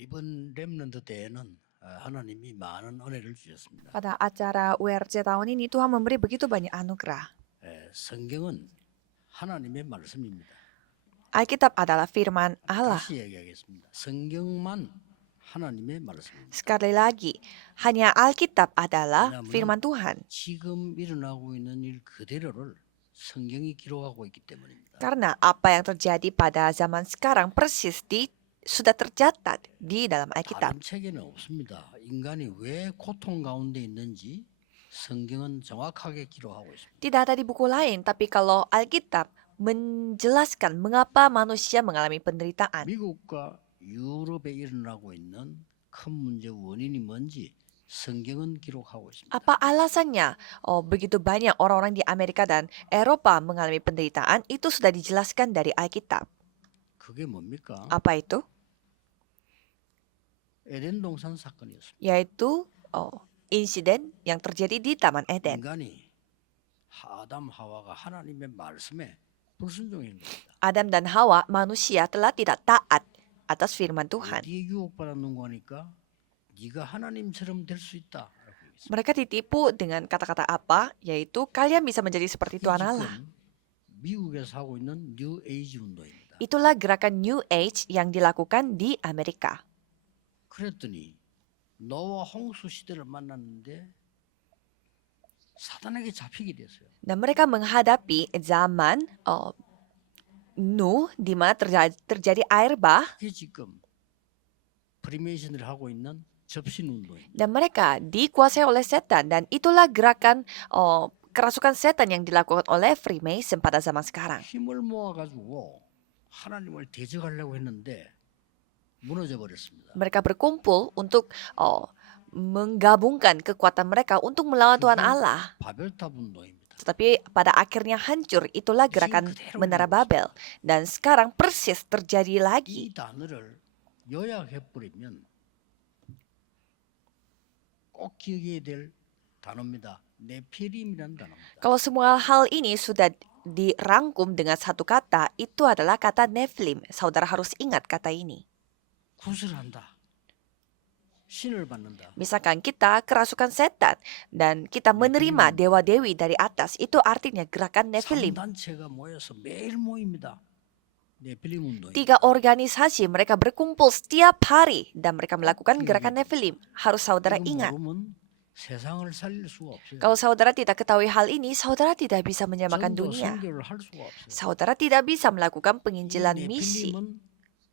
이번 렘넌트 때에는 하나님이 많은 은혜를 주셨습니다. Pada acara URC tahun ini Tuhan memberi begitu banyak anugerah. 성경은 하나님의 말씀입니다. Alkitab adalah firman Allah. 다시 얘기하겠습니다. 성경만 하나님의 말씀입니다. Sekali lagi, hanya Alkitab adalah 왜냐하면 firman Tuhan. 지금 일어나고 있는 일 그대로를 성경이 기록하고 있기 때문입니다. Karena apa yang terjadi pada zaman sekarang sudah tercatat di dalam Alkitab. 다른 책에는 없습니다. 인간이 왜 고통 가운데 있는지 성경은 정확하게 기록하고 있습니다. Tidak ada di buku lain, tapi kalau Alkitab menjelaskan mengapa manusia mengalami penderitaan. 미국과 유럽에 일어나고 있는 큰 문제 원인이 뭔지 성경은 기록하고 있습니다. Apa alasannya begitu banyak orang-orang di Amerika dan Eropa mengalami penderitaan? Itu sudah dijelaskan dari Alkitab. 그게 뭡니까? Apa itu? 에덴 동산 사건이었습니다. Yaitu insiden yang terjadi di Taman Eden. 인간이 아담 하와가 하나님의 말씀에 불순종인 겁니다. Adam dan Hawa, manusia telah tidak taat atas firman Tuhan. 어디에 유혹받았는 거니까 네가 하나님처럼 될 수 있다. Mereka ditipu dengan kata-kata apa? Yaitu kalian bisa menjadi seperti Tuhan Allah. 미국에서 하고 있는 뉴 에이지 운동입니다. Itulah gerakan New Age yang dilakukan di Amerika. 그랬더니 노아 홍수 시대를 만났는데 사단에게 잡히게 됐어요. Dan mereka menghadapi zaman Nuh di mana terjadi air bah. 그게 지금 프리메이슨을 하고 있는 접신 운동입니다. Dan mereka dikuasai oleh setan. Dan itulah gerakan kerasukan setan yang dilakukan oleh Freemason pada zaman sekarang. 힘을 모아가지고 하나님을 대적하려고 했는데 무너져 버렸습니다. Mereka berkumpul untuk menggabungkan kekuatan mereka untuk melawan Tuhan Allah. 바벨탑 운동입니다. Tetapi pada akhirnya hancur. Itulah gerakan Menara Babel. Dan sekarang persis terjadi lagi. 이 단어를 요약해 버리면 꼭 기억해야 될 단어입니다. 네피림이라는 단어입니다. Kalau semua hal ini sudah dirangkum dengan satu kata, itu adalah kata Nephilim. Saudara harus ingat kata ini. 구슬한다. 신을 받는다. Misalkan kita kerasukan setan dan kita menerima dewa-dewi dari atas, itu artinya gerakan Nephilim. 단체가 모여서 매일 모입니다. 네필림 운동. 3 organisasi mereka berkumpul setiap hari dan mereka melakukan gerakan Nephilim. Harus saudara ingat. 세상을 살릴 수가 없어요. Kalau saudara tidak ketahui hal ini, saudara tidak bisa menyamakan 전도 dunia. 선교를 할 수가 없어요. Saudara tidak bisa melakukan penginjilan misi. 네필림은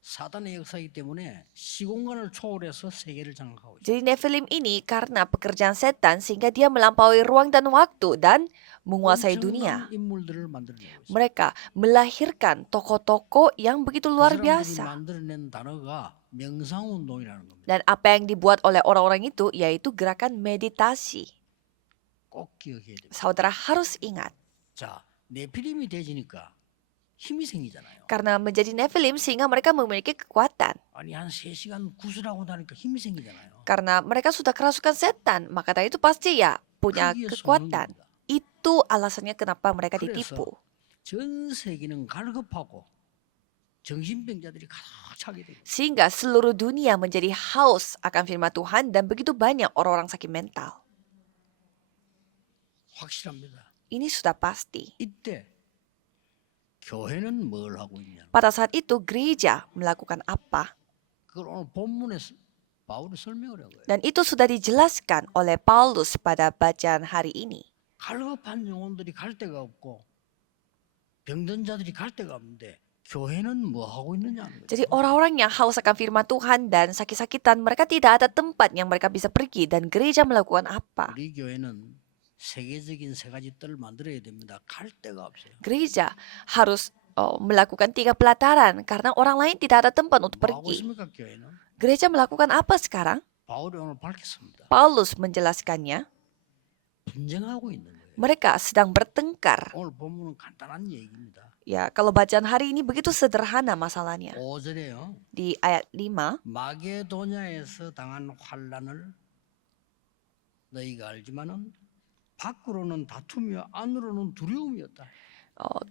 사단의 역사이기 때문에 시공간을 초월해서 세계를 장악하고 있어요. Jadi Nephilim ini karena pekerjaan setan sehingga dia melampaui ruang dan waktu dan menguasai dunia. 인물들을 만들어내고 있어요. Mereka melahirkan tokoh-tokoh yang begitu luar 그 사람들이 biasa. 만들어낸 단어가 명상운동이라는 겁니다. Dan apa yang dibuat oleh orang-orang itu yaitu gerakan meditasi. 꼭 기억해야 됩니다. Saudara harus ingat. 자, 네필림이 되지니까 힘이 생기잖아요. Karena menjadi Nephilim sehingga mereka memiliki kekuatan. 아니 한 3시간 구슬하고 나니까 힘이 생기잖아요. Karena mereka sudah kerasukan setan, maka dari itu pasti ya punya 거기에 속는 kekuatan. 겁니다. Itu alasannya kenapa mereka 그래서 ditipu. 전 세계는 갈급하고 정신병자들이 가득 차게 됩니다. Sehingga seluruh dunia menjadi haus akan firman Tuhan dan begitu banyak orang-orang sakit mental. 확실합니다. Ini sudah pasti. 이때 교회는 뭘 하고 있냐? Pada saat itu gereja melakukan apa? 그걸 오늘 본문에 바울이 설명을 한 거예요. Dan itu sudah dijelaskan oleh Paulus pada bacaan hari ini. 갈급한 영혼들이 갈 데가 없고 병든 자들이 갈 데가 없는데 교회는 뭐 하고 있느냐? Jadi orang-orang yang haus akan firman Tuhan dan sakit-sakitan, mereka tidak ada tempat yang mereka bisa pergi dan gereja melakukan apa? 우리 교회는 세계적인 세 가지 뜰을 만들어야 됩니다. 갈 데가 없어요. Gereja harus melakukan 3 pelataran karena orang lain tidak ada tempat untuk 뭐 하고 pergi. 있습니까 교회는? Gereja melakukan apa sekarang? 바울이 오늘 밝혔습니다. Paulus menjelaskannya. 분쟁하고 있는 거예요. Mereka sedang bertengkar. 오늘 본문은 간단한 얘기입니다. Ya, kalau bacaan hari ini begitu sederhana masalahnya. 5절에요. Di ayat 5, 마게도냐에서 당한 환난을 너희가 알지만은 밖으로는 다툼이요 안으로는 두려움이었다. Oh,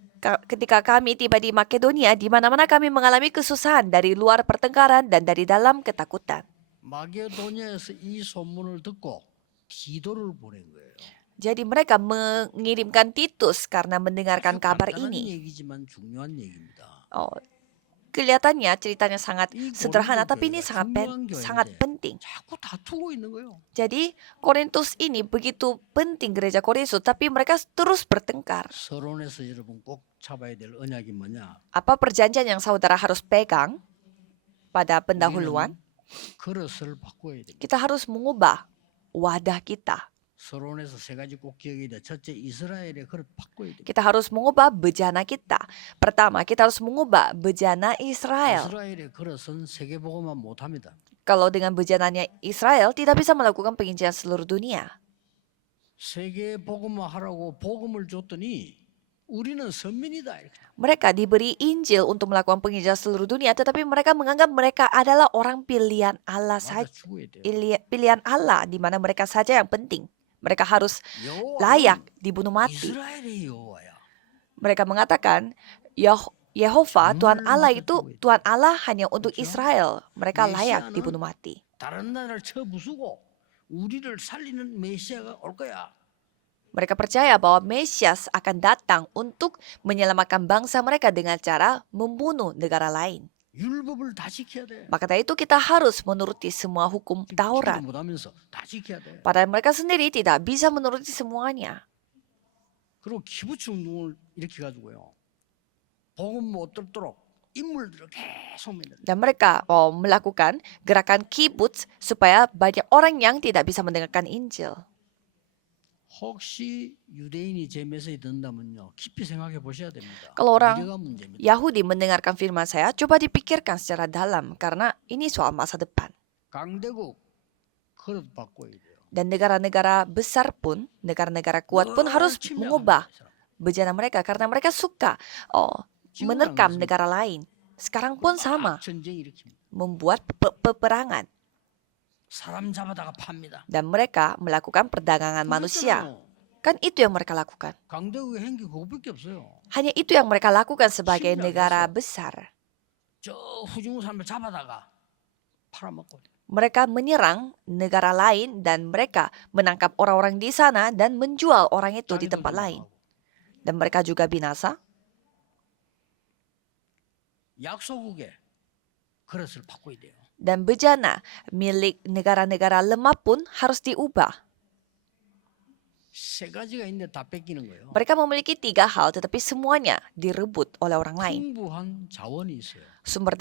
ketika kami tiba di Makedonia, di mana-mana kami mengalami kesusahan dari luar pertengkaran dan dari dalam ketakutan. 마게도냐에서 이 소문을 듣고 디도를 보낸 거예요. Jadi mereka mengirimkan Titus karena mendengarkan 아주 kabar 간단한 ini. 얘기지만 중요한 얘기입니다. Oh, kelihatannya ceritanya sangat 이 sederhana, 고린도 tapi ini 교회가 중요한 sangat 교회인데 penting. 자꾸 다투고 있는 거예요. Jadi Korintus ini begitu penting gereja Korintus, tapi mereka terus bertengkar. 서론에서 여러분 꼭 잡아야 될 언약이 뭐냐? Apa perjanjian yang saudara harus pegang pada pendahuluan? 우리는 그릇을 바꿔야 됩니다. Kita harus mengubah wadah kita. 서론에서 세 가지 꼭 기억해야 돼. 첫째, 이스라엘의 그릇 바꿔야 돼. Kita harus mengubah bejana kita. Pertama, kita harus mengubah bejana Israel. 이스라엘의 그릇은 세계복음만 못합니다. Kalau dengan bejananya Israel, tidak bisa melakukan penginjilan seluruh dunia. 세계복음만 하라고 복음을 줬더니 우리는 선민이다. 이렇게. Mereka diberi Injil untuk melakukan penginjilan seluruh dunia, tetapi mereka menganggap mereka adalah orang pilihan Allah 맞아 saja. 죽어야 돼요. Pilihan Allah, di mana mereka saja yang penting. Mereka harus 여호와는 layak dibunuh mati. 이스라엘의 여호와야. Mereka mengatakan Yehova, Tuhan Allah itu Tuhan Allah hanya untuk 그렇죠? Israel. Mereka layak 메시아는 dibunuh mati. 다른 나라를 쳐부수고 우리를 살리는 메시아가 올 거야. Mereka percaya bahwa Mesias akan datang untuk menyelamatkan bangsa mereka dengan cara membunuh negara lain. 율법을 다 지켜야 돼. Maka dari itu kita harus menuruti semua hukum 지키지도 Taurat. 못하면서 다 지켜야 돼. Padahal mereka sendiri tidak bisa menuruti semuanya. 그리고 기부치 운동을 일으켜 가지고요. 복음 못 듣도록 인물들을 계속 만든다. Dan mereka melakukan gerakan kibbutz supaya banyak orang yang tidak bisa mendengarkan Injil. 혹시 유대인이 제 메시지 듣는다면요. 깊이 생각해 보셔야 됩니다. Kalau orang 미래가 문제입니다. Yahudi mendengarkan firman saya, coba dipikirkan secara dalam karena ini soal masa depan. 강대국 그릇 바꿔야 돼요. Dan negara-negara besar pun, negara-negara kuat pun harus 침략합니다, mengubah 이 사람. bejana mereka karena mereka suka 지금은 안 menerkam 그렇습니다. negara lain. Sekarang pun sama, 막 전쟁 일으킵니다. membuat peperangan. 사람 잡아다가 팝니다. Dan mereka melakukan perdagangan manusia. 그랬잖아요. Kan itu yang mereka lakukan. 강대국의 행기 그거밖에 없어요. Hanya itu yang mereka lakukan sebagai 침략했어. negara besar. 저 후진국 사람을 잡아다가 팔아먹고. Mereka menyerang negara lain dan mereka menangkap orang-orang di sana dan menjual orang itu di 자기도 tempat lain. 죽어나가고. Dan mereka juga binasa. 약소국의 그릇을 바꿔야 돼요. Dan bejana milik negara-negara lemah pun harus diubah. 세 가지가 있는데 다 뺏기는 거예요. Mereka memiliki 3 hal tetapi semuanya direbut oleh orang lain. 풍부한 자원이 있어요. Sumber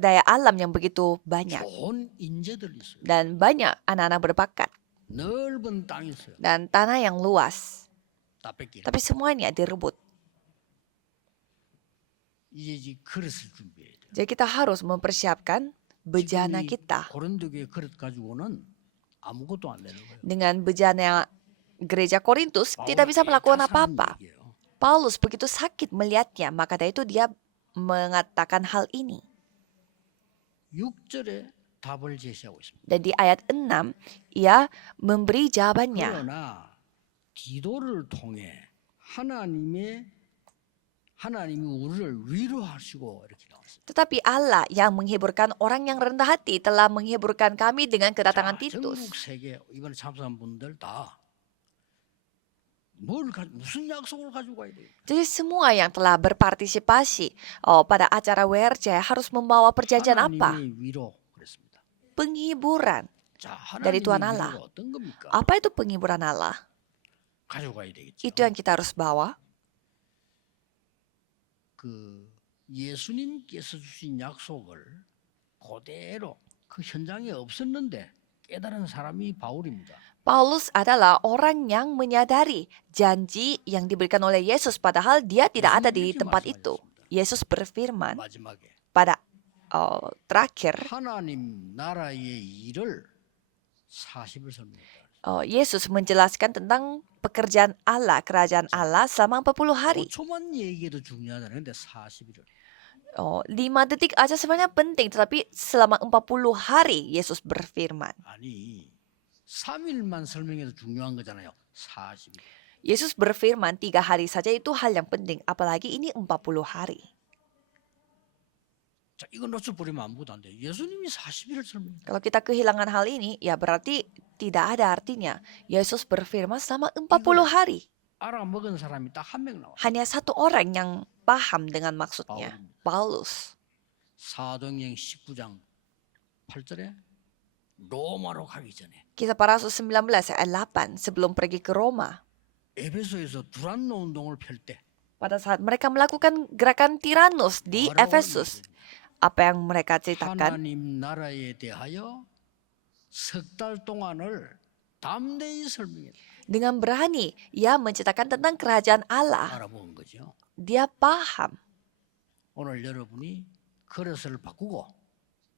daya alam yang begitu banyak. 좋은 인재들이 있어요. Dan banyak anak-anak berbakat. 넓은 땅이 있어요. Dan tanah yang luas. 다 뺏기는. Tapi semuanya direbut. 이제 그릇을 준비해야 돼요. Jadi kita harus mempersiapkan bejana 지금 이 kita. 고린도교의 그릇 가지고는 아무것도 안 되는 거예요. Dengan bejana gereja Korintus tidak bisa melakukan apa-apa. Paulus begitu sakit melihatnya, maka dari itu dia mengatakan hal ini. 6절에 답을 제시하고 있습니다. Dan di ayat 6 ia memberi jawabannya. 그러나 디도를 통해 하나님이 우리를 위로하시고 이렇게 나왔어요. Tetapi Allah yang menghiburkan orang yang rendah hati telah menghiburkan kami dengan kedatangan 자, Titus. 전국 세계 이번에 참석한 분들 다 무슨 약속을 가지고 가야 돼요? Jadi semua yang telah berpartisipasi pada acara WRC harus membawa perjanjian apa? 하나님의 위로 그랬습니다. Penghiburan. 자, dari 하나님의 Tuhan Allah. 위로가 어떤 겁니까? Apa itu penghiburan Allah? 가져가야 되겠죠. Itu yang kita harus bawa. 그 예수님께서 주신 약속을 그대로 그 현장에 없었는데 깨달은 사람이 바울입니다. Paulus adalah orang yang menyadari janji yang diberikan oleh Yesus padahal dia tidak ada di tempat itu. Yesus berfirman 마지막에 pada terakhir 하나님 나라의 일을 40을 설명했다. Yesus menjelaskan tentang pekerjaan Allah, kerajaan Allah selama 40 hari. 5초만 얘기해도 중요하다는 근데 40일을 5 detik aja sebenarnya penting, tetapi selama 40 hari Yesus berfirman. 아니 3일만 설명해도 중요한 거잖아요. 40일. Yesus berfirman 3 hari saja itu hal yang penting, apalagi ini 40 hari. 자, 이거 놓쳐버리면 아무것도 안 돼. 예수님이 40일을 설명해요. Kalau kita kehilangan hal ini, ya berarti tidak ada artinya. Yesus berfirman selama 40 hari. 알아먹은 사람이 딱 한 명 나와. Hanya satu orang yang paham dengan maksudnya. Paulus. 사도행전 19장 8절에 로마로 가기 전에 Kisah para Rasul 19 ayat 8 sebelum pergi ke Roma. 에베소에서 두란노 운동을 펼 때 Pada saat mereka melakukan gerakan Tiranos di Efesus, apa yang mereka ceritakan? 하나님 나라에 대하여 석 달 동안을 담대히 설명했다. Dengan berani, ia menceritakan tentang kerajaan Allah. 알아본 거죠. Dia paham. 오늘 여러분이 그릇을 바꾸고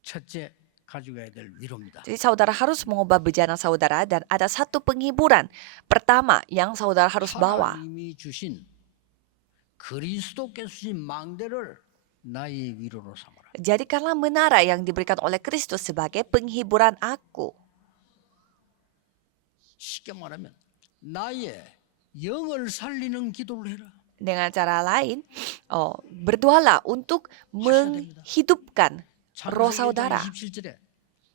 첫째 가져가야 될 위로입니다. Jadi saudara harus mengubah bejana saudara dan ada satu penghiburan. Pertama yang saudara harus bawa. 하나님이 주신 그리스도께서 주신 망대를 나의 위로로 삼아라. Jadikanlah menara yang diberikan oleh Kristus sebagai penghiburan aku. 쉽게 말하면 나의 영을 살리는 기도를 해라. Dengan cara lain, berdoalah untuk menghidupkan roh saudara. 27절에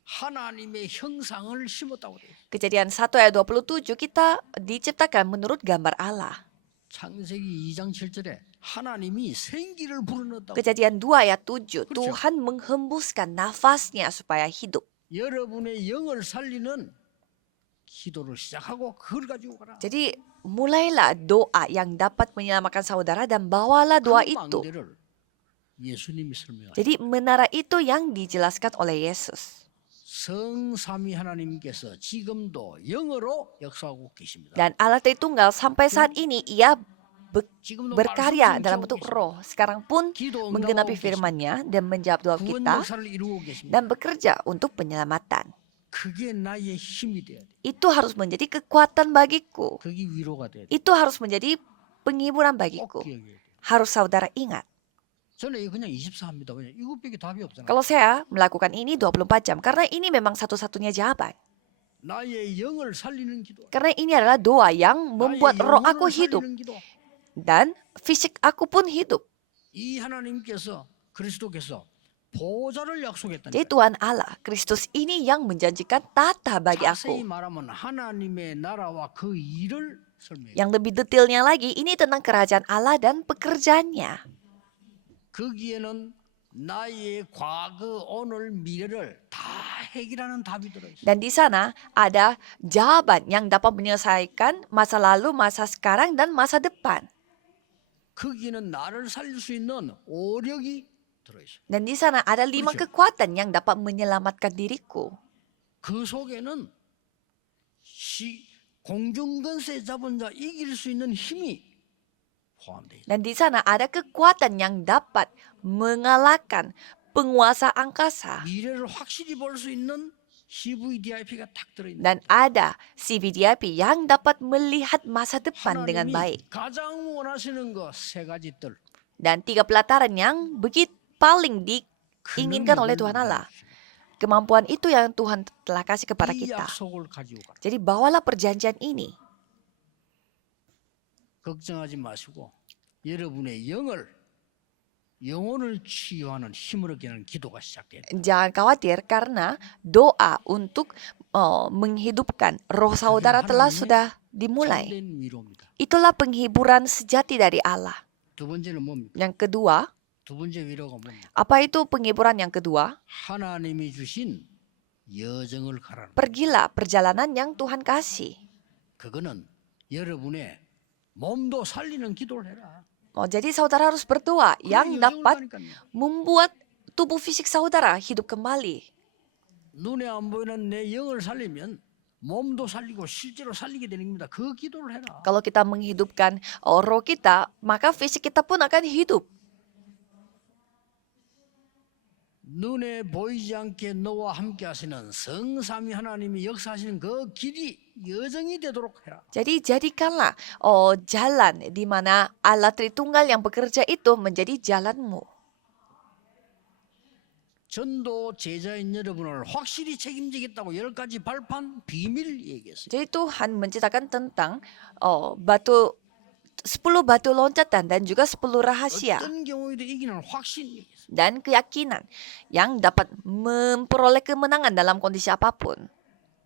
하나님의 형상을 심었다고 돼요. Kejadian 1 ayat 27 kita diciptakan menurut gambar Allah. 창세기 2장 7절에 하나님이 생기를 불어넣었다고. Kejadian 2 ayat 7, Tuhan menghembuskan nafasnya supaya hidup. 여러분의 영을 살리는 기도를 시작하고 그걸 가지고 가라. Jadi mulailah doa yang dapat menyelamatkan saudara dan bawalah doa 그 itu. 망대를 예수님이 설명하셨어요. Jadi menara itu yang dijelaskan oleh Yesus. 성삼위 하나님께서 지금도 영으로 역사하고 계십니다. Dan Allah Tritunggal sampai saat ini ia 지금도 berkarya 말씀 dalam 중에 bentuk 계십니다. roh. Sekarang pun 기도 menggenapi 응답하고 계십니다. firman-Nya dan menjawab doa 구원 kita 역사를 이루고 계십니다. dan bekerja untuk penyelamatan. 그게 나의 힘이 돼야 돼. Itu harus menjadi kekuatan bagiku. 그게 위로가 돼야 돼. Itu harus menjadi penghiburan 꼭 bagiku. 기억해야 돼. Harus saudara ingat. 저는 이거 그냥 24합니다. 왜냐 이것밖에 답이 없잖아요. Kalau saya melakukan ini 24 jam karena ini memang satu-satunya jawaban. 나의 영을 살리는 기도. Karena ini adalah doa yang membuat 나의 roh aku 영혼을 hidup 살리는 기도. dan fisik aku pun hidup. 이 하나님께서 그리스도께서 보좌를 약속했다니. Jadi Tuhan Allah, Kristus ini yang menjanjikan tata bagi 자세히 aku. 말하면 하나님의 나라와 그 일을 설명해요. Yang lebih detailnya lagi, ini tentang kerajaan Allah dan pekerjaannya. 거기에는 나의 과거, 오늘, 미래를 다 해결하는 답이 들어있어요. Dan di sana ada jawaban yang dapat menyelesaikan masa lalu, masa sekarang, dan masa depan. 거기에는 나를 살릴 수 있는 오력이 들어있어요. Dan di sana ada 5 그렇죠. kekuatan yang dapat menyelamatkan diriku. 그 속에는 공중근세 잡은 자 이길 수 있는 힘이 포함되어 있어요. Dan di sana ada kekuatan yang dapat mengalahkan penguasa angkasa. 미래를 확실히 볼 수 있는 CVDIP가 딱 들어있는 Dan ada CVDIP yang dapat melihat masa depan dengan baik. 가장 원하시는 거 세 가지 뜰. Dan 3 pelataran yang begitu paling diinginkan oleh Tuhan Allah. Kemampuan itu yang Tuhan telah kasih kepada 이 kita. 약속을 가지고 가라. Jadi bawalah perjanjian ini. 걱정하지 마시고 여러분의 영혼을 치유하는 힘을 얻게 하는 기도가 시작돼요. Jangan khawatir karena doa untuk menghidupkan roh saudara telah sudah dimulai. 참된 위로입니다. Itulah penghiburan sejati dari Allah. 두 번째는 뭡니까? Yang kedua, 두 번째 위로가 뭡니까? apa itu penghiburan yang kedua? 하나님이 주신 여정을 가라는 거예요. Pergilah perjalanan yang Tuhan kasih. 그거는 여러분의 몸도 살리는 기도를 해라. Jadi saudara harus berdoa yang 여정을 dapat 가니까요. membuat tubuh fisik saudara hidup kembali. 눈에 안 보이는 내 영을 살리면 몸도 살리고 실제로 살리게 되는 겁니다. 그 기도를 해라. Kalau kita menghidupkan roh kita, maka fisik kita pun akan hidup. 눈에 보이지 않게 너와 함께 하시는 성삼위 하나님이 역사하시는 그 길이 여정이 되도록 해라. Jadi jadikanlah jalan di mana Allah Tritunggal yang bekerja itu menjadi jalanmu. 전도 제자인 여러분을 확실히 책임지겠다고 10가지 발판 비밀 얘기했어요. Jadi Tuhan menceritakan tentang batu 10 batu loncatan dan juga 10 rahasia 어떤 경우에도 이기는 확신 얘기했어요. dan keyakinan yang dapat memperoleh kemenangan dalam kondisi apapun.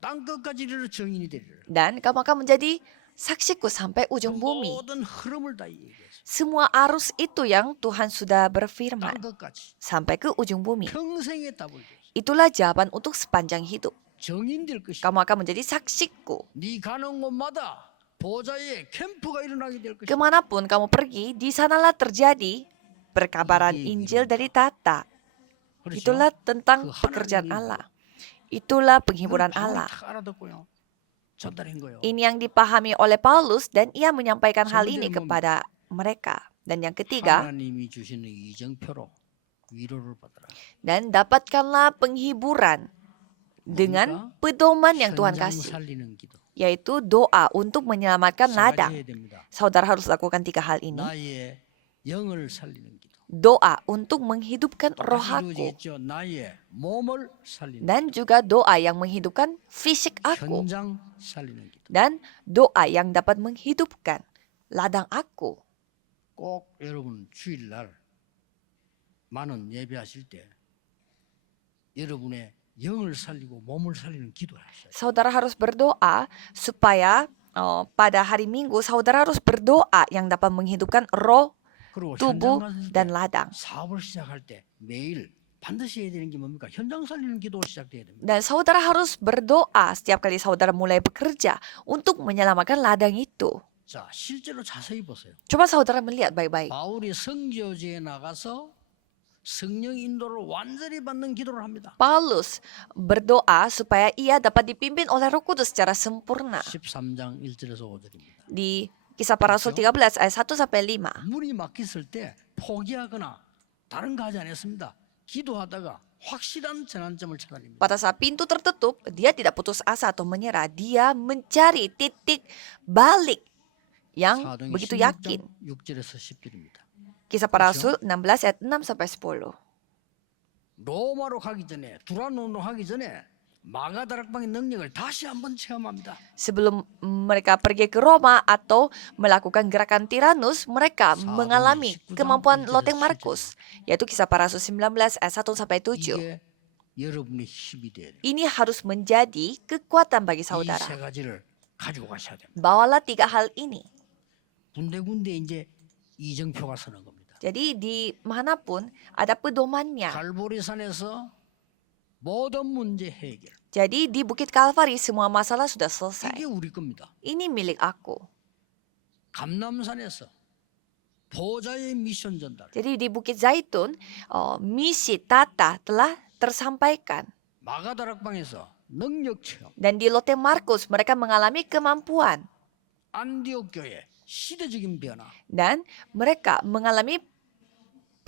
땅 끝까지 이르러 정인이 되리라. Dan kamu akan menjadi saksiku sampai ujung bumi. 모든 흐름을 다 얘기했어요. Semua arus itu yang Tuhan sudah 땅 berfirman 끝까지 sampai ke ujung bumi. 평생의 답을 줬어요. Itulah jawaban untuk sepanjang hidup. 정인될 것이다. Kamu akan menjadi saksiku. 네 가는 곳마다 보좌의 캠프가 일어나게 될 것이다. Kemanapun kamu pergi, di sanalah terjadi perkabaran Injil dari Tata. 그렇죠? Itulah tentang 그 pekerjaan 하나님이 Allah. Itulah 그걸 penghiburan 바울이 Allah. 딱 알아듣고요. 전달한 거예요. Ini yang dipahami oleh Paulus dan ia menyampaikan hal ini Sebenarnya kepada mereka. Dan yang ketiga, 하나님이 주시는 이정표로 위로를 받아라. dan dapatkanlah penghiburan dengan pedoman yang Tuhan 현장 kasih, 살리는 기도. yaitu doa untuk menyelamatkan 세 가지 ladang. 해야 됩니다. Saudara harus lakukan 3 hal ini. 나의 영을 살리는 기도. Doa untuk menghidupkan roh 다시 aku. 이루어지겠죠. 나의 몸을 살리는 Dan juga doa yang menghidupkan fisik 기도. aku. 현장 살리는 기도. Dan doa yang dapat menghidupkan ladang aku. 꼭 여러분 주일날 많은 예배하실 때 여러분의 영을 살리고 몸을 살리는 기도를 하셔야 돼요. Saudara harus berdoa supaya pada hari Minggu saudara harus berdoa yang dapat menghidupkan roh, 그리고 tubuh, 현장 갔을 때 dan ladang. 사업을 시작할 때 매일 반드시 해야 되는 게 뭡니까? 현장 살리는 기도가 시작돼야 됩니다. Dan saudara harus berdoa setiap kali saudara mulai bekerja untuk menyelamatkan ladang itu. 자, 실제로 자세히 보세요. Coba saudara melihat baik-baik. 바울이 선교지에 나가서 성령 인도를 완전히 받는 기도를 합니다. Paulus berdoa supaya ia dapat dipimpin oleh Roh Kudus secara sempurna. 13장 1절에서 5절입니다. Di Kisah Para Rasul 13 ayat 1 sampai 5. 문이 막혔을 때 포기하거나 다른 거 하지 않았습니다. 기도하다가 확실한 전환점을 찾아냅니다. Pada saat pintu tertutup, dia tidak putus asa atau menyerah. Dia mencari titik balik yang 사도행전 begitu 16장 yakin. 6절에서 10절입니다. Kisah Para Rasul 16 ayat 6 sampai 10. 로마로 가기 전에 두란노로 하기 전에 마가다락방의 능력을 다시 한번 체험합니다. Sebelum mereka pergi ke Roma atau melakukan gerakan Tiranus, mereka mengalami kemampuan loteng Markus, yaitu Kisah Para Rasul 19 ayat 1 sampai 7. 이게 여러분의 힘이 돼야 돼요. Ini harus menjadi kekuatan bagi 이 saudara. 세 가지를 가지고 가셔야 됩니다. Bawalah 3 hal ini. 군데군데 이제 이정표가 서는 겁니다. Jadi di manapun ada pedomannya. 갈보리산에서 모든 문제 해결. Jadi di Bukit Kalvari semua masalah sudah selesai. 이게 우리 겁니다. Ini milik aku. 감남산에서 보좌의 미션 전달. Jadi di Bukit Zaitun, misi Tata telah tersampaikan. 마가다락방에서 능력 체험. Dan di Lote Markus mereka mengalami kemampuan. 안디옥 교회 시대적인 변화. Dan mereka mengalami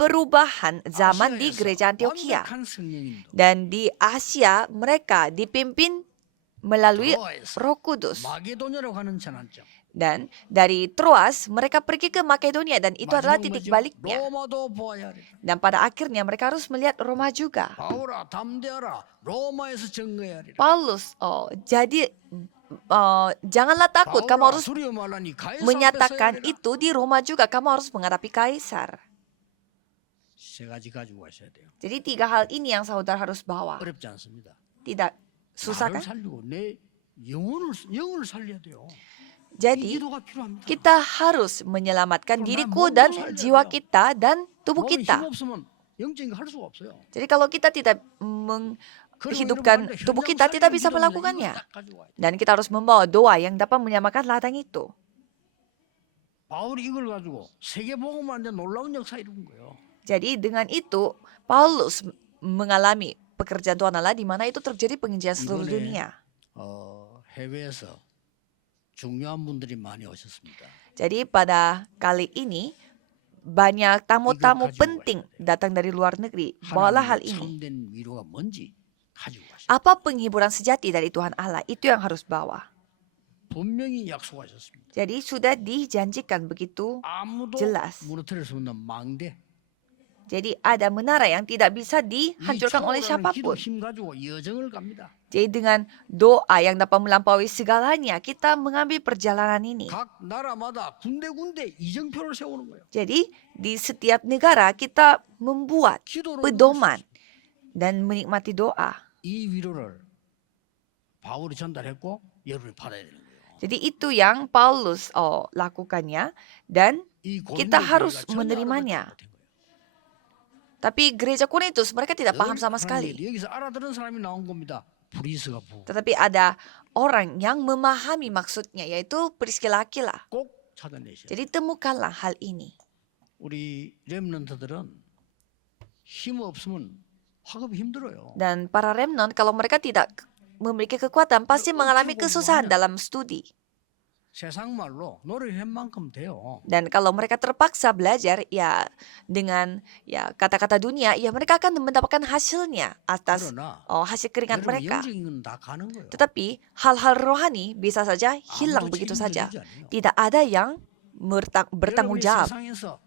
perubahan zaman di 아시아에서 gereja Antioquia. 완벽한 성령인도. Dan di Asia mereka dipimpin melalui 트로아에서 Roh Kudus. 마게도냐로 가는 전환점. Dan dari Troas mereka pergi ke Makedonia dan itu adalah 마지막 titik 뭐죠? baliknya. 로마도 보아야 하리라. Dan pada akhirnya mereka harus melihat Roma juga. 바울아 담대하라. 로마에서 증거해야 하리라. Paulus, jadi janganlah takut, kamu 바울아 harus 두려워 말라니 가이사 menyatakan 앞에 서야 하리라. itu di Roma juga, kamu harus menghadapi kaisar. 세 가지 가지고 가셔야 돼요. Jadi 3 hal ini yang saudara harus bawa. 어렵지 않습니다. Tidak susah 나를 kan? 살리고 내 영을 살려야 돼요. 이 Jadi 기도가 필요합니다. kita harus menyelamatkan 그럼 diriku 난 dan 몸도 살려야 jiwa 돼요. kita dan tubuh 몸에 힘 kita. 없으면 영적인 거 할 수가 없어요. Jadi kalau kita tidak 그리고 menghidupkan 이런 tubuh 현장 kita, tidak 살리는 bisa 기도는 melakukannya. 이거 딱 가지고 와야 돼요. Dan kita harus membawa doa yang dapat menyamakan ladang itu. 바울이 이걸 가지고 세계복음하는데 놀라운 역사 이룬 거예요. Jadi dengan itu Paulus mengalami pekerjaan Tuhan Allah di mana itu terjadi penginjilan seluruh 이번에 dunia. 해외에서 중요한 분들이 많이 오셨습니다. Jadi pada kali ini banyak tamu-tamu 가지고 penting 와야 돼요. datang dari luar negeri. Bawalah hal 하나님의 ini. 참된 위로가 뭔지 가지고 가시죠. Apa penghiburan sejati dari Tuhan Allah? Itu yang harus bawa. 분명히 약속하셨습니다. Jadi sudah dijanjikan begitu. 아무도 jelas. 무너뜨릴 수 없는 망대. Jadi ada menara yang tidak bisa 이 dihancurkan oleh 차오르는 기도 siapapun. 힘 가지고 여정을 갑니다. Jadi dengan doa yang dapat melampaui segalanya, kita mengambil perjalanan ini. 각 나라마다 군데군데 이정표를 세우는 거예요. Jadi di setiap negara kita membuat 기도로 pedoman dan menikmati doa. 이 위로를 바울이 전달했고 여러분이 받아야 되는 거예요. Jadi itu yang Paulus lakukannya dan 이 kita 고린도 harus 교회가 전혀 menerimanya. 알아듣지 못한 거예요. Tapi gereja Korintus mereka tidak paham 늘 sama 하나님 sekali. 얘기, 여기서 알아들은 사람이 나온 겁니다. 브리스가 부부. Tetapi ada orang yang memahami maksudnya, yaitu Priscilla Aquila. 꼭 찾아내셔야 돼요. Jadi temukanlah hal ini. 우리 렘넌트들은 힘 없으면 학업이 힘들어요. Dan para remnant kalau mereka tidak memiliki kekuatan pasti mengalami kesusahan dalam studi. 세상 말로 노력한 만큼 돼요. Dan kalau mereka terpaksa belajar ya dengan ya kata-kata dunia, ya mereka akan mendapatkan hasilnya atas 그러나 hasil keringat 여러분 mereka. 영적인 건 다 가는 거예요. Tetapi hal-hal rohani bisa saja hilang 아무도 begitu 책임을 saja. 지지 않아요. Tidak ada yang bertanggung 여러분이 jawab. 세상에서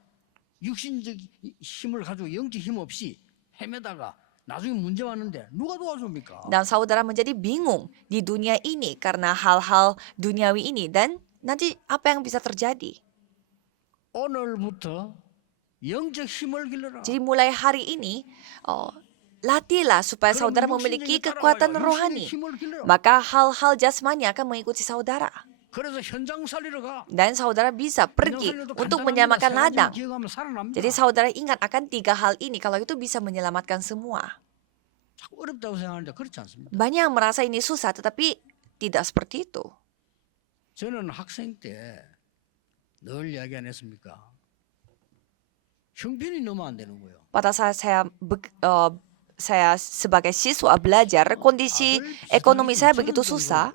육신적 힘을 가지고 영적 힘 없이 헤매다가 나중에 문제 왔는데 누가 도와줍니까? Dan saudara menjadi bingung di dunia ini karena hal-hal duniawi ini. Dan nanti apa yang bisa terjadi? 오늘부터 영적 힘을 길러라. Jadi mulai hari ini, latihlah supaya saudara memiliki kekuatan rohani. 힘을 길러라. Maka hal-hal jasmani akan mengikuti saudara. 그래서 현장 살리러 가. Dan saudara bisa pergi 현장 살려도 untuk 간단합니다. menyelamatkan 세 가지만 ladang. 기억하면 살아납니다. Jadi saudara ingat akan 3 hal ini. Kalau itu bisa menyelamatkan semua. 자꾸 어렵다고 생각하는데 그렇지 않습니다. Banyak yang merasa ini susah, tetapi tidak seperti itu. 저는 학생 때 늘 이야기 안 했습니까? 형편이 너무 안 되는 거예요. Pada saat saya sebagai siswa belajar, kondisi ekonomi saya begitu susah.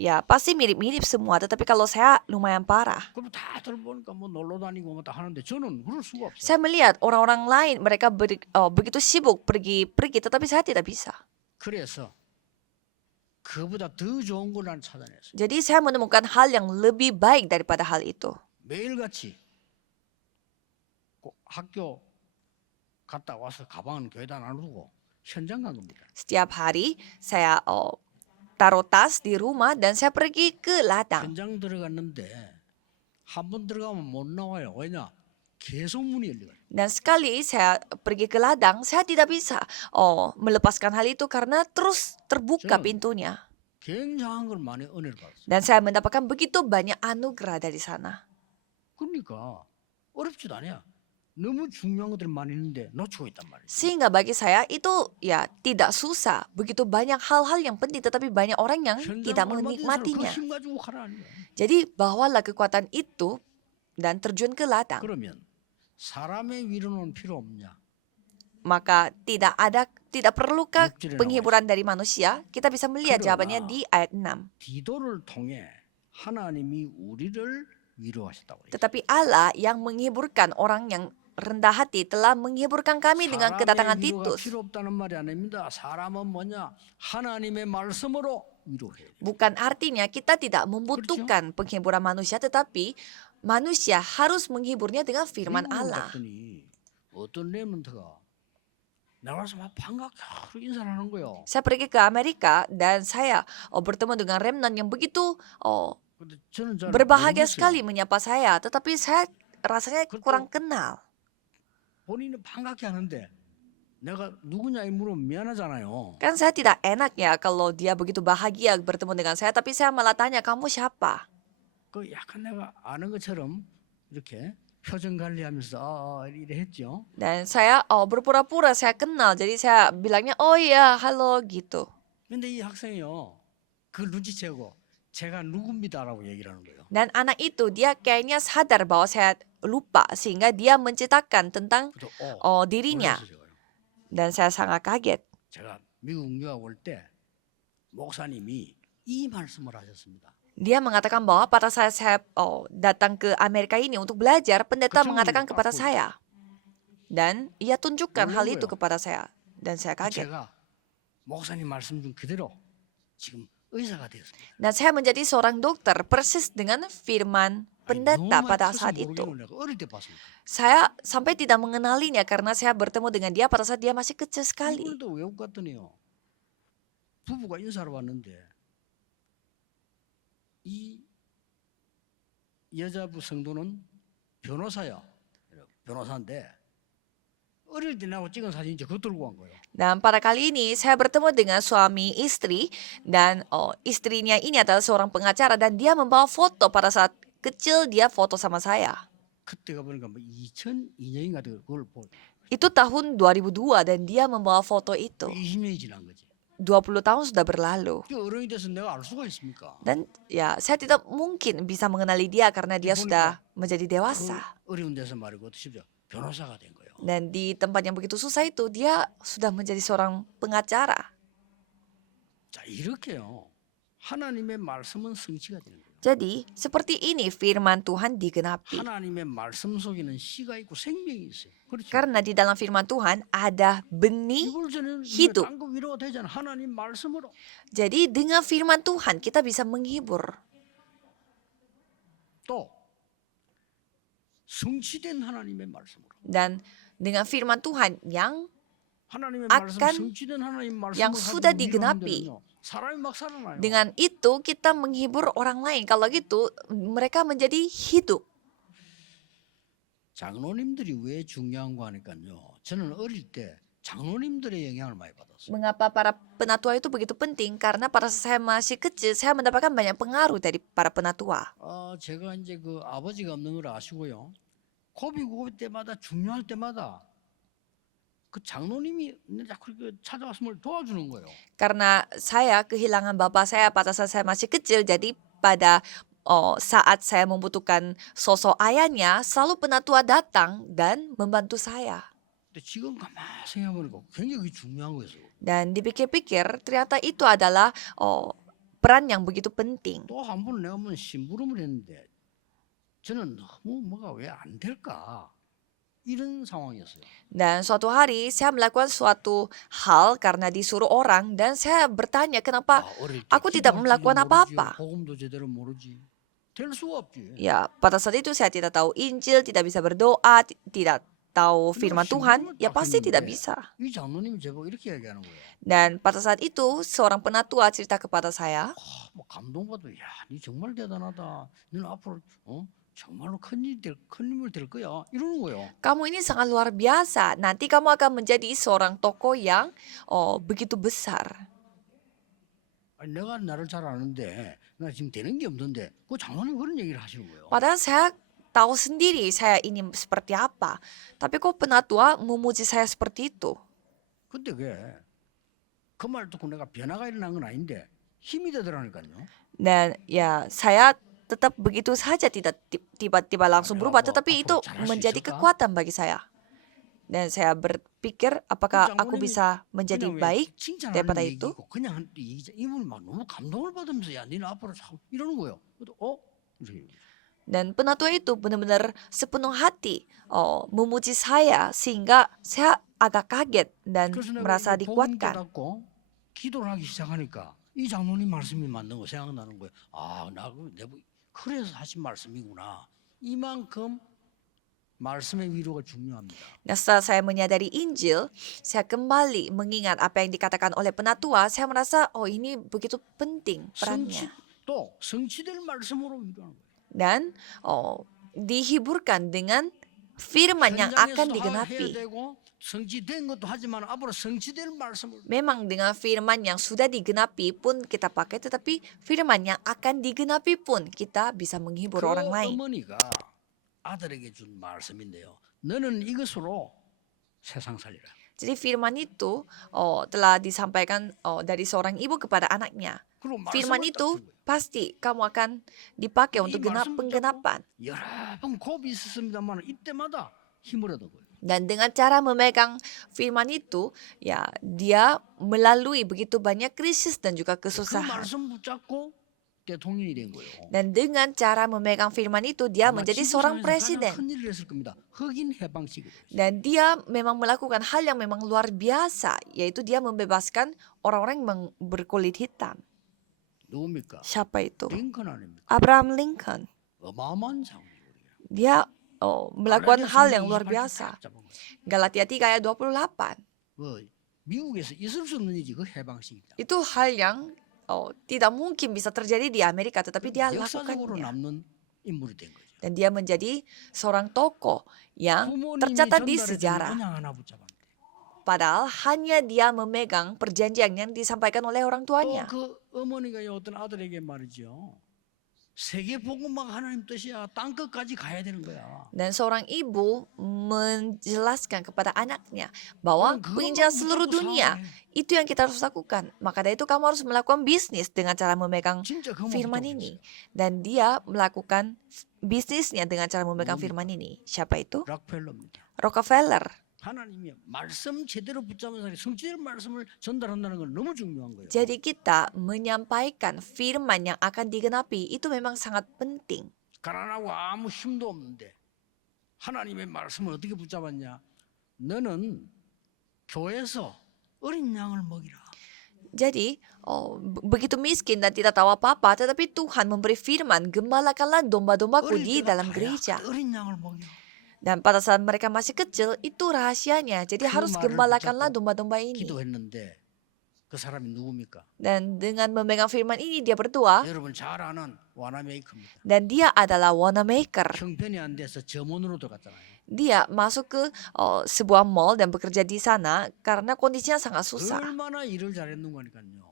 Ya pasti mirip-mirip semua, tetapi kalau saya lumayan parah. 그럼 다들 보니까 뭐 놀러 다니고 뭐 다 하는데 저는 그럴 수가 없어요. Saya melihat orang-orang lain mereka begitu sibuk pergi, tetapi saya tidak bisa. 그래서 그보다 더 좋은 걸 난 찾아냈어요. Jadi saya menemukan hal yang lebih baik daripada hal itu. 매일같이 꼭 학교 갔다 와서 가방은 교회다 놔두고 현장 간 겁니다. Setiap hari saya taruh tas di rumah dan saya pergi ke ladang. 현장 들어갔는데 한 번 들어가면 못 나와요. 왜냐? 계속 문이 열려요. Dan sekali saya pergi ke ladang, saya tidak bisa melepaskan hal itu karena terus terbuka pintunya. 굉장한 걸 많이 은혜를 받았어요. Dan saya mendapatkan begitu banyak anugerah dari sana. 그러니까 어렵지도 않아요. 너무 중요한 것들이 많이 있는데 놓치고 있단 말이에요. Sehingga bagi saya itu ya tidak susah. Begitu banyak hal-hal yang penting tetapi banyak orang yang tidak 그 menikmatinya. 힘 가지고 가라는 거예요. Jadi bawalah kekuatan itu dan terjun ke ladang. 그러면 사람의 위로는 필요 없냐? Maka tidak perlukah penghiburan dari manusia? Kita bisa melihat jawabannya di ayat 6. 기도를 통해 하나님이 우리를 위로하셨다고 그래요. Tetapi Allah yang menghiburkan orang yang rendah hati telah menghiburkan kami dengan kedatangan 사람의 위로가 Titus. 필요 없다는 말이 아닙니다. 사람은 뭐냐? 하나님의 말씀으로 위로해요. Bukan artinya kita tidak membutuhkan penghiburan manusia, tetapi manusia harus menghiburnya dengan firman Allah. 어떤 렘넌트가 나와서 막 반갑게 인사를 하는 거예요. Saya pergi ke Amerika dan saya bertemu dengan remnant yang begitu 근데 저는 잘 berbahagia 모르겠어요. sekali menyapa saya, tetapi saya rasanya kurang kenal. 본인은 반갑게 하는데 내가 누구냐 이 물으면 미안하잖아요. Kan saya tidak enak ya kalau dia begitu bahagia bertemu dengan saya, tapi saya malah tanya, kamu siapa? 그 약간 내가 아는 것처럼 이렇게 표정 관리하면서 이래 했죠. Dan saya berpura-pura saya kenal, jadi saya bilangnya, oh iya, halo gitu. 근데 이 학생이요, 그 눈치채고 제가 누굽니다라고 얘기를 하는 거예요. Dan anak itu dia kayaknya sadar bahwa saya lupa sehingga dia menceritakan tentang 그래서 dirinya. 놀라서 제가요. Dan saya sangat kaget. 제가 미국 유학 올 때 목사님이 이 말씀을 하셨습니다. Dia mengatakan bahwa pada saat saya datang ke Amerika ini untuk belajar, pendeta mengatakan kepada saya. Dan ia tunjukkan hal itu kepada saya. Dan saya kaget. 제가 목사님 말씀 중 그대로 지금 의사가 되었습니다. Dan saya menjadi seorang dokter persis dengan firman 아니, pendeta 너무 많이 pada 커서 saat itu. 모르겠는 내가 어릴 때 봤으니까. Saya sampai tidak mengenalinya karena saya bertemu dengan dia pada saat dia masih kecil sekali. 이번에도 외국 갔더니요. 부부가 인사를 왔는데 이 여자부 성도는 변호사야. 변호사인데 어릴 때 나하고 찍은 사진 이제 그거 들고 간 거예요. Dan pada kali ini saya bertemu dengan suami istri dan istrinya ini adalah seorang pengacara dan dia membawa foto pada saat kecil dia foto sama saya. 그때가 보니까 뭐 2002년인가 그걸 보고 Itu tahun 2002 dan dia membawa foto itu. 20년이 지난 거지. 20 tahun sudah berlalu. 그 어른이 돼서 내가 알 수가 있습니까? Dan ya saya tidak mungkin bisa mengenali dia karena dia sudah menjadi dewasa. 그 어려운 데서 말이고 어떠십니까? 변호사가 된 거예요. Dan di tempat yang begitu susah itu dia sudah menjadi seorang pengacara. 자, 이렇게요. 하나님의 말씀은 성취가 되는 거예요. Jadi seperti ini firman Tuhan digenapi. 하나님의 말씀 속에는 씨가 있고 생명이 있어요. 그렇죠. Karena di dalam firman Tuhan ada benih. 이걸 저는 hidup. 딴거 위로가 되잖아. 하나님 말씀으로. Jadi dengan firman Tuhan kita bisa menghibur. 또 성취된 하나님의 말씀으로. Dan dengan firman Tuhan yang 하나님의 akan 말씀 성취된 하나님 말씀을 yang sudah 가지고 digenapi. 위로하면요. 사람이 막 살아나요. dengan itu kita menghibur orang lain. Kalau gitu mereka menjadi hidup. 장로님들이 왜 중요한 거 하니까요. 저는 어릴 때 장로님들의 영향을 많이 받았어요. Mengapa para penatua itu begitu penting? Karena pada saat saya masih kecil, saya mendapatkan banyak pengaruh dari para penatua. 제가 이제 그 아버지가 없는 걸 아시고요. 고비 때마다 중요할 때마다 그 장로님이 자꾸 찾아왔으면 도와주는 거예요. Karena saya kehilangan bapak saya pada saat saya masih kecil, jadi pada saat saya membutuhkan sosok ayahnya, selalu penatua datang dan membantu saya. 근데 지금 가만히 생각해보니까 굉장히 중요한 거였어요. Dan dipikir-pikir, ternyata itu adalah peran yang begitu penting. 또 한 번 내가 한번 심부름을 했는데 저는 너무 뭐가 왜 안 될까 이런 상황이었어요. Dan suatu hari saya melakukan suatu hal karena disuruh orang dan saya bertanya kenapa 어릴 때 aku tidak 기도할 melakukan 줄도 apa-apa. 모르지, 복음도 제대로 모르지. 될 수가 없지. Ya, pada saat itu saya tidak tahu Injil, tidak bisa berdoa, tidak tahu firman Tuhan, ya pasti tidak bisa. 이 장로님이 제보고 이렇게 얘기하는 거예요. Dan pada saat itu seorang penatua cerita kepada saya, 뭐 감동받아. 야, 니 정말 대단하다. 너는 앞으로 정말로 큰 힘을 될 거야. 이러는 거예요. kamu ini sangat luar biasa, nanti kamu akan menjadi seorang tokoh yang begitu besar. 아니, 내가 나를 잘 아는데 나 지금 되는 게 없는데 그 장로님 그런 얘기를 하시는 거예요. Padahal saya tahu sendiri saya ini seperti apa. Tapi kok penatua memuji saya seperti itu? 근데 그 말 듣고 내가 변화가 일어난 건 아닌데 힘이 되더라니까요. Dan ya saya tetap begitu saja, tidak tiba-tiba langsung berubah, tetapi itu menjadi kekuatan bagi saya. Dan saya berpikir apakah aku bisa menjadi baik daripada itu? 그냥 이분이 막 너무 감동을 받으면서 야, 니는 앞으로 참 이러는 거예요. 이렇게. Dan penatua itu benar-benar sepenuh hati memuji saya sehingga saya agak kaget dan 그래서 내가 merasa 복음 dikuatkan. 깨닫고 기도를 하기 시작하니까 이 장로님 말씀이 맞는 거 생각나는 거예요. 그래서 하신 말씀이구나. 이만큼 말씀의 위로가 중요합니다. Nah, setelah saya menyadari Injil, saya kembali mengingat apa yang dikatakan oleh penatua. Saya merasa, ini begitu penting perannya. 또 성취될 말씀으로 위로하는 거예요. Dan dihiburkan dengan firman yang akan digenapi. 성취된 것도 하지만 앞으로 성취될 말씀을. Memang dengan firman yang sudah digenapi pun kita pakai, tetapi firman yang akan digenapi pun kita bisa menghibur orang lain. 어머니가 아들에게 준 말씀인데요. 너는 이것으로 세상 살리라. Jadi firman itu telah disampaikan dari seorang ibu kepada anaknya. Firman itu pasti kamu akan dipakai untuk penggenapan. 여러 번 고비 있었습니다만 이때마다 힘을 얻은 거예요. Dan dengan cara memegang firman itu, ya dia melalui begitu banyak krisis dan juga 그 kesusahan. 말씀 붙잡고 대통령이 된 거예요. Dan dengan cara memegang firman itu, dia menjadi seorang presiden. 큰 일을 했을 겁니다. 흑인 해방식으로. Dan dia memang melakukan hal yang memang luar biasa, yaitu dia membebaskan orang-orang yang berkulit hitam. 누굽니까? Siapa itu? 링컨 아닙니까? Abraham Lincoln. 어마어마한 상징이에요. Dia melakukan 갈라디아 hal 3장 yang luar 28절 biasa. 딱 잡은 거예요. Galatia 3 ayat 28. 미국에서 있을 수 없는 일이 그 해방식이다. Itu hal yang tidak mungkin bisa terjadi di Amerika, tetapi dia 역사적으로 lakukannya. 남는 인물이 된 거죠. Dan dia menjadi seorang tokoh yang 부모님이 tercatat di 전달해준 sejarah. 언약 하나 붙잡았는데 Padahal hanya dia memegang perjanjian yang disampaikan oleh orang tuanya. 또 그 어머니가 어떤 아들에게 말이죠. 세계 복음막 하나님 뜻이야. 땅 끝까지 가야 되는 거야. Dan seorang ibu menjelaskan kepada anaknya bahwa 그럼 그것만 penginjilan seluruh 붙잡고 dunia 살아야 해. itu yang kita harus lakukan. Maka dari itu kamu harus melakukan bisnis dengan cara memegang 진짜 그것만 firman 붙잡고 ini. 있어요. Dan dia melakukan bisnisnya dengan cara memegang firman ini. Siapa itu? 락펠러입니다. Rockefeller. 하나님이 말씀 제대로 붙잡은 사람이 성취될 말씀을 전달한다는 건 너무 중요한 거예요. Jadi kita menyampaikan firman yang akan digenapi itu memang sangat penting. 가난하고 아무 힘도 없는데 하나님의 말씀을 어떻게 붙잡았냐? 너는 교회에서 어린 양을 먹이라. Jadi, begitu miskin dan tidak tahu apa-apa, tetapi Tuhan memberi firman, gembalakanlah domba-dombaku 어릴 di 때가 dalam 다야. gereja. 그 어린 양을 먹여. Dan pada saat mereka masih kecil, itu rahasianya. Jadi 그 harus 말을 gembalakanlah 붙잡고 domba-domba ini. 기도했는데 그 사람이 누굽니까? Dan dengan memegang firman ini, dia berdoa. 여러분 잘 아는 와나메이커입니다. Dan dia adalah Wanamaker. 형편이 안 돼서 점원으로 들어갔잖아요. Dia masuk ke sebuah mall dan bekerja di sana karena kondisinya sangat susah. 얼마나 일을 잘했는가니까요.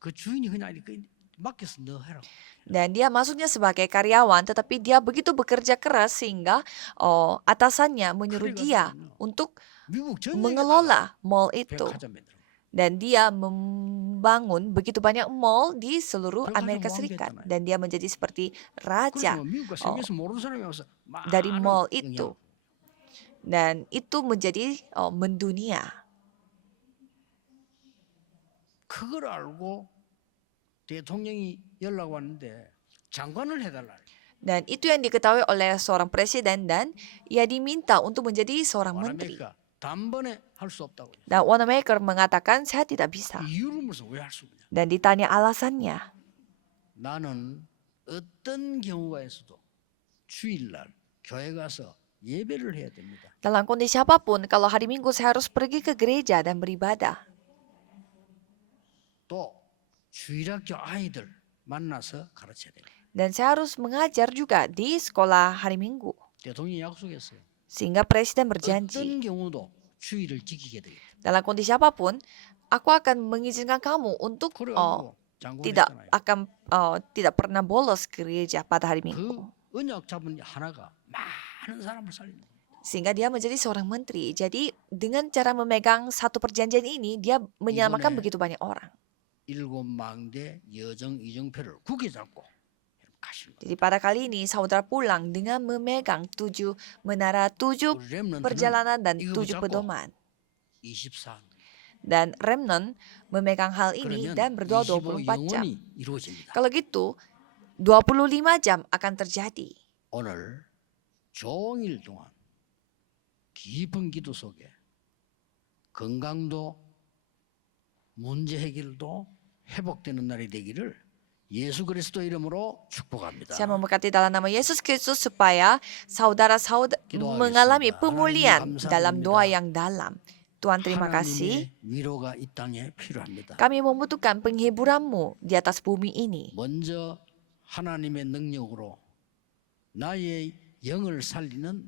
그 주인이 그냥 이렇게 맡겨서 너 해라. Dan dia masuknya sebagai karyawan, tetapi dia begitu bekerja keras sehingga atasannya menyuruh dia untuk 미국 전 mengelola mall itu. 백화점에 들어. Dan dia membangun begitu banyak mall di seluruh 백화점 Amerika 왕 Serikat. 됐잖아요. Dan dia menjadi seperti raja 그래서 미국과 세계에서 모르는 사람이 와서 dari 많은 mall 영향. itu. Dan itu menjadi mendunia. 그걸 알고 대통령이 연락 왔는데 장관을 해달라. Dan itu yang diketahui oleh seorang presiden dan ia diminta untuk menjadi seorang menteri. 와나메이커가 단번에 할 수 없다고. Dan Wanamaker mengatakan saya tidak bisa. 이유를 물어서 왜 할 수 없냐? Dan ditanya alasannya. 나는 어떤 경우가에서도 주일날 교회 가서 예배를 해야 됩니다. Dalam kondisi apapun, kalau hari Minggu saya harus pergi ke gereja dan beribadah. 또 주일학교 아이들 만나서 가르쳐야 돼요. Dan saya harus mengajar juga di sekolah hari Minggu. 대통령이 약속했어요. Sehingga presiden berjanji, 어떤 경우도 주일을 지키게 되겠다. dalam kondisi apapun, aku akan mengizinkan kamu untuk 그래가지고 tidak 장군했잖아요. akan tidak pernah bolos ke gereja pada hari 그 Minggu. 언약 잡은 하나가 많은 사람을 살린다. Sehingga dia menjadi seorang menteri. Jadi dengan cara memegang satu perjanjian ini, dia menyelamatkan 이번에 begitu banyak orang. 7망대 여정 이정표를 굳게 잡고 가시는 거예요. Jadi pada kali ini saudara pulang dengan memegang 7 menara, 7 우리 렘넌트는 perjalanan dan 이거 7 붙잡고 pedoman. 24. Dan remnant memegang hal ini 그러면 dan berdoa 25 24 jam. 영원이 이루어집니다. Kalau gitu, 25 jam akan terjadi. 오늘 종일 동안 깊은 기도 속에 건강도 문제 해결도 회복되는 날이 되기를 예수 그리스도 이름으로 축복합니다. Saya memberkati dalam nama Yesus Kristus supaya saudara-saudara 기도하겠습니다. mengalami 하나님 pemulihan dalam doa 감사드립니다. yang dalam. Tuhan terima kasih. 하나님의 위로가 이 땅에 필요합니다. Kami membutuhkan penghiburanmu di atas bumi ini. 먼저 하나님의 능력으로 나의 영을 살리는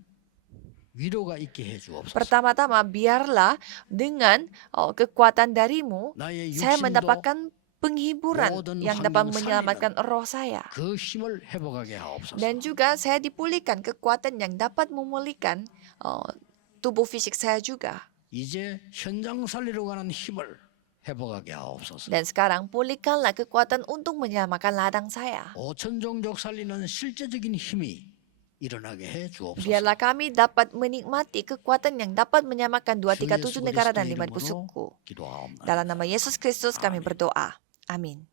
위로가 있게 해 주옵소서. Pertama-tama, biarlah dengan kekuatan darimu, 나의 saya 육신도 mendapatkan penghiburan 모든 yang dapat 환경을 menyelamatkan roh saya. 그 힘을 회복하게 하옵소서. Dan juga saya dipulihkan kekuatan yang dapat memulihkan tubuh fisik saya juga. 이제 현장 살리러 가는 힘을 회복하게 하옵소서. Dan sekarang pulihkanlah kekuatan untuk menyelamatkan ladang saya. 5천 종족 살리는 실제적인 힘이 일어나게 해 주옵소서. Biarlah kami dapat menikmati kekuatan yang dapat menyamakan 237 주 예수 negara dan 그리스도 50 이름으로 suku. 기도하옵나이다. Dalam nama Yesus Kristus kami 아멘. berdoa. Amin.